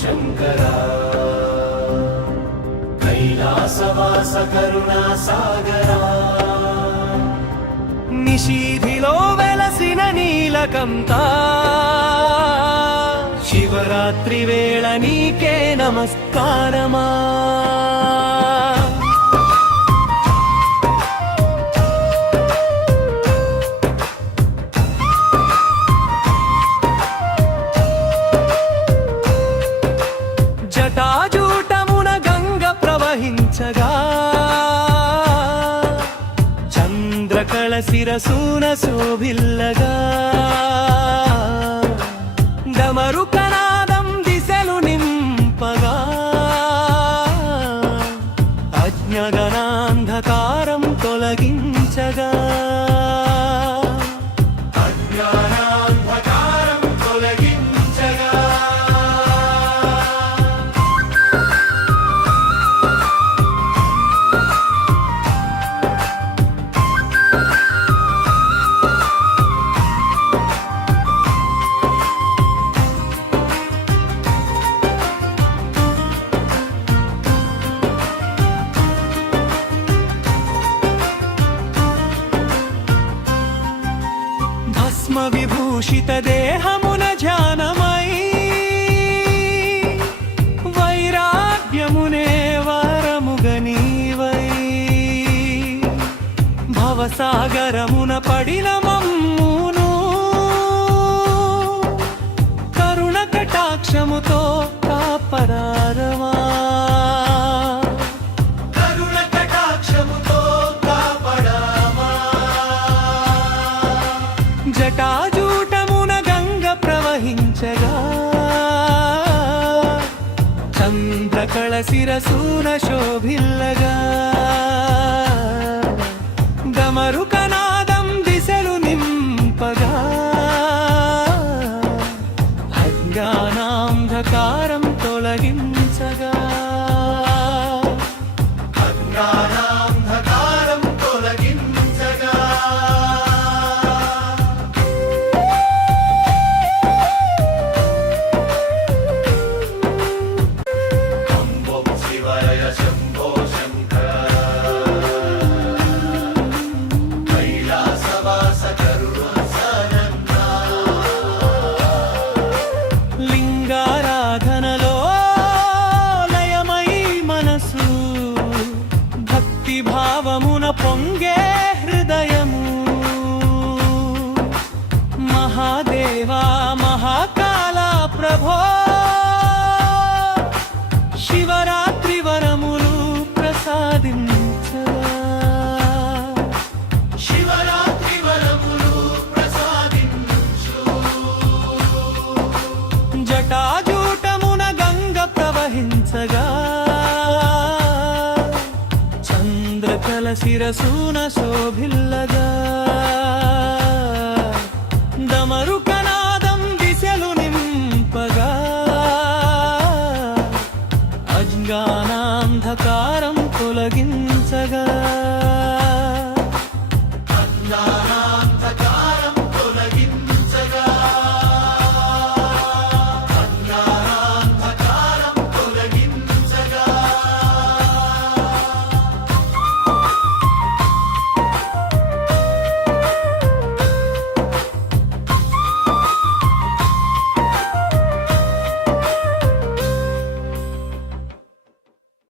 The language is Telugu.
శంకరా కైలాసవాస కరుణా సాగరా నిషీధిలో వెలసిన నీలకంత శివరాత్రి వేళ నీకే నమస్కారమా జటాజూటమున చంద్రకళ శిరసూన శోభిల్లగా భస్మ విభూషిత దేహమున ధ్యానమై వైరాగ్యమునే వరముగనీవై భవసాగరమున పడిన మమ్మును జటాజూటమున గంగ ప్రవహించగా. చంద్రకళ శిరసూన శోభిల్లగా. గమరుకనాదం దిశలు నింపగా. అజ్ఞానాంధకార కల శిరసూన శోభిల్లగా. దమరు కనాదం దిశలు నింపగా. అజ్ఞానాంధకారం తొలగించగా. అజ్ఞానా